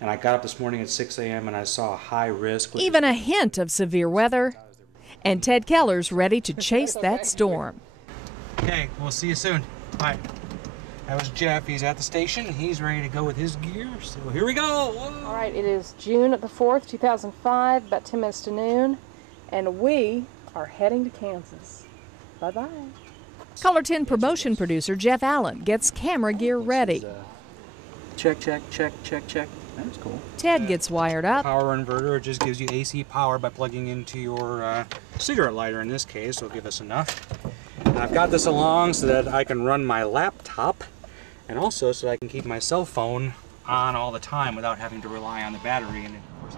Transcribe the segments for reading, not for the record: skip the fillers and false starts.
And I got up this morning at 6 a.m. and I saw a high risk. Even a hint of severe weather, and Ted Keller's ready to chase that storm. Okay, we'll see you soon. Bye. That was Jeff. He's at the station. He's ready to go with his gear. So here we go. Whoa. All right, it is June the 4th, 2005, about 10 minutes to noon, and we are heading to Kansas. Bye-bye. Caller 10 promotion producer Jeff Allen gets camera gear ready. Check, check, check, check, check. That's cool. Ted gets wired up. Power inverter, it just gives you AC power by plugging into your cigarette lighter in this case, so it'll give us enough. And I've got this along so that I can run my laptop, and also so that I can keep my cell phone on all the time without having to rely on the battery.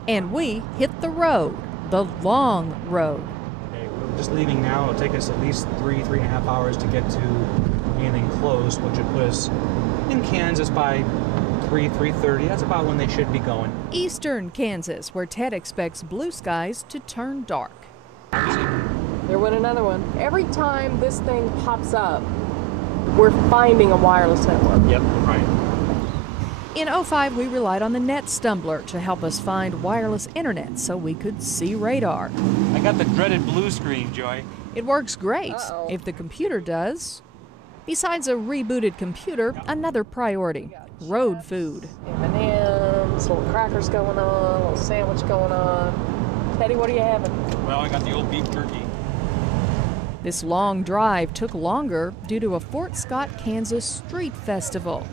And we hit the road, the long road. Okay, we're just leaving now. It'll take us at least 3.5 hours to get to anything close, which would put us in Kansas by 3:30. That's about when they should be going. Eastern Kansas, where Ted expects blue skies to turn dark. There went another one. Every time this thing pops up, we're finding a wireless network. Yep, right. In 05, we relied on the Net Stumbler to help us find wireless internet so we could see radar. I got the dreaded blue screen, Joy. It works great if the computer does. Besides a rebooted computer, another priority, road food. M&M's, little crackers going on, a little sandwich going on. Teddy, what are you having? Well, I got the old beef jerky. This long drive took longer due to a Fort Scott, Kansas street festival,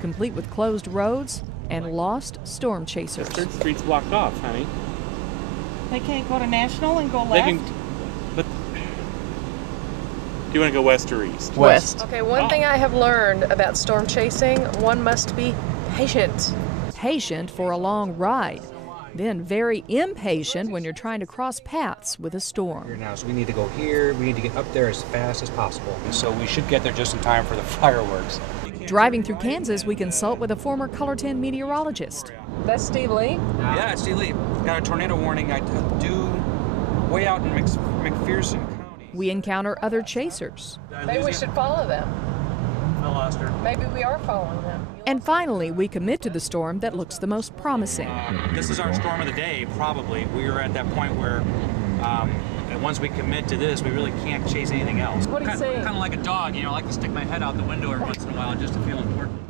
complete with closed roads and lost storm chasers. Third Street's blocked off, honey. They can't go to National and go left? They can, but do you want to go west or east? West. Okay, one thing I have learned about storm chasing, one must be patient. Patient for a long ride, then very impatient when you're trying to cross paths with a storm. Here now, so we need to go here. We need to get up there as fast as possible. So we should get there just in time for the fireworks. Driving through Kansas, we consult with a former Caller 10 meteorologist. That's Steve Lee. Yeah, it's Steve Lee. Got a tornado warning. I do way out in McPherson County. We encounter other chasers. Maybe we should follow them. I lost her. Maybe we are following them. And finally, we commit to the storm that looks the most promising. This is our storm of the day, probably. We are at that point where once we commit to this, we really can't chase anything else. What are you saying? Kind of like a dog, you know, I like to stick my head out the window every once in a while just to feel important.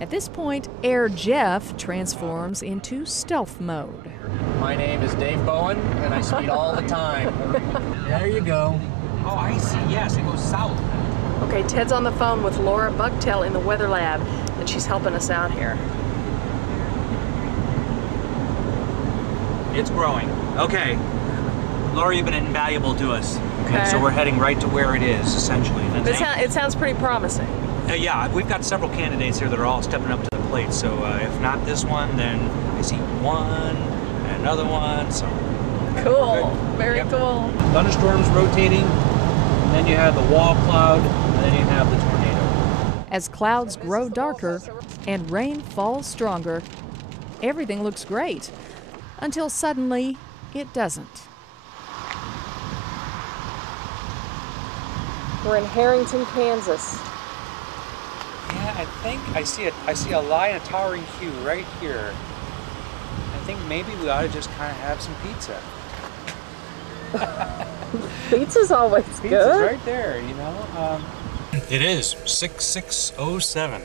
At this point, Air Jeff transforms into stealth mode. My name is Dave Bowen, and I speed all the time. There you go. Oh, I see. Yes, it goes south. Okay, Ted's on the phone with Laura Bucktail in the weather lab, and she's helping us out here. It's growing. Okay. Laura, you've been invaluable to us. Okay. So we're heading right to where it is, essentially. It sounds pretty promising. Yeah, we've got several candidates here that are all stepping up to the plate. So if not this one, then I see one and another one. So Cool. Very cool. Thunderstorms rotating, and then you have the wall cloud, and then you have the tornado. As clouds grow darker and rain falls stronger, everything looks great, until suddenly it doesn't. We're in Harrington, Kansas. Yeah, I think I see a line of towering hue right here. I think maybe we ought to just kind of have some pizza. Pizza's always good. Pizza's right there, you know. It is 6607.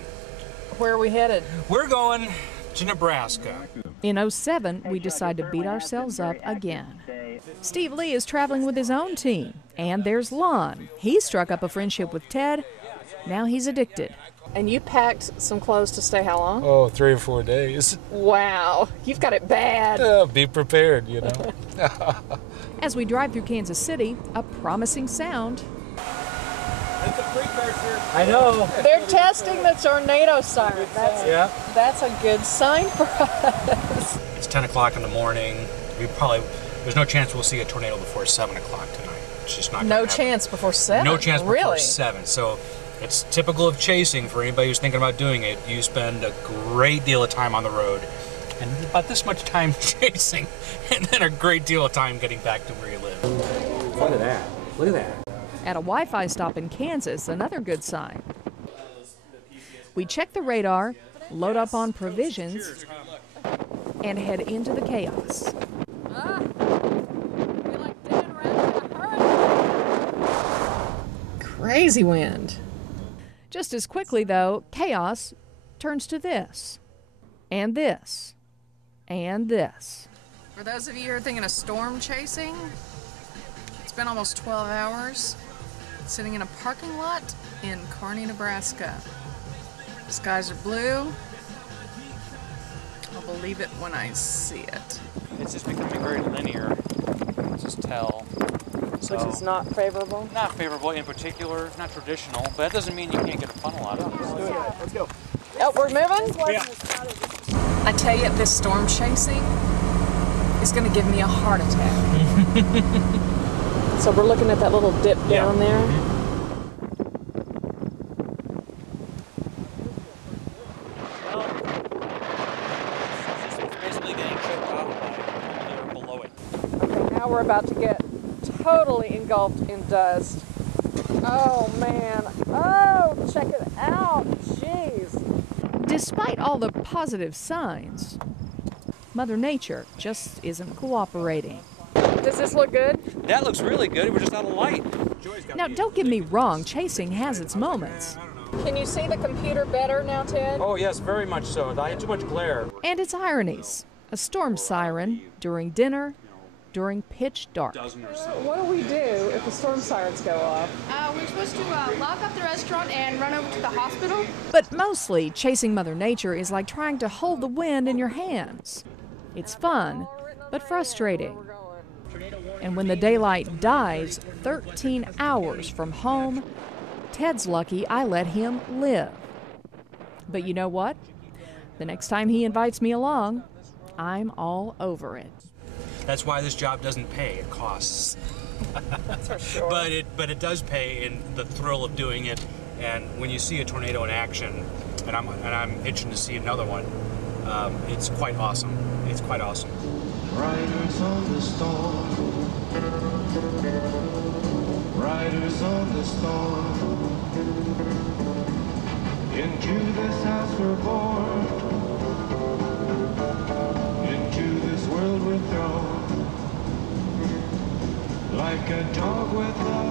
Where are we headed? We're going to Nebraska. In 07, we decide to beat ourselves up again. Steve Lee is traveling with his own team, and there's Lon. He struck up a friendship with Ted. Now he's addicted. And you packed some clothes to stay how long? Oh, 3 or 4 days. Wow, you've got it bad. Be prepared, you know. As we drive through Kansas City, a promising sound. It's a precursor. I know. They're testing the tornado siren. That's a good sign for us. It's 10 o'clock in the morning. There's no chance we'll see a tornado before 7 o'clock tonight. It's just not No gonna chance before 7? No chance before Really? 7. So it's typical of chasing for anybody who's thinking about doing it. You spend a great deal of time on the road and about this much time chasing and then a great deal of time getting back to where you live. Look at that. Look at that. At a Wi-Fi stop in Kansas, another good sign. We check the radar, load up on provisions, and head into the chaos. Crazy wind. Just as quickly, though, chaos turns to this, and this, and this. For those of you who are thinking of storm chasing, it's been almost 12 hours sitting in a parking lot in Kearney, Nebraska. Skies are blue. I'll believe it when I see it. It's just becoming very linear. You can just tell. So, Which is not favorable. not favorable in particular, not traditional, but that doesn't mean you can't get a funnel out of it. Let's go. Oh, we're moving? Yeah. I tell you, this storm chasing is going to give me a heart attack. So we're looking at that little dip down there. It's basically getting choked off by the air below it. Okay, now we're about to get totally engulfed in dust. Oh man. Oh, check it out. Jeez. Despite all the positive signs, Mother Nature just isn't cooperating. Does this look good? That looks really good. We're just out of light. Now, don't get me wrong, chasing has its moments, Can you see the computer better now, Ted? Oh yes, very much so. I had too much glare. and its ironies. A storm siren during dinner, during pitch dark. What do we do if the storm sirens go off? We're supposed to lock up the restaurant and run over to the hospital. But mostly, chasing Mother Nature is like trying to hold the wind in your hands. It's fun, but frustrating. And when the daylight dies 13 hours from home, Ted's lucky I let him live. But you know what? The next time he invites me along, I'm all over it. That's why this job doesn't pay. It costs. That's for sure. But it does pay in the thrill of doing it. And when you see a tornado in action, and I'm itching to see another one, it's quite awesome. It's quite awesome. Riders on the storm. Riders on the storm. Into this house we're born. Into this world we're thrown. Like a dog without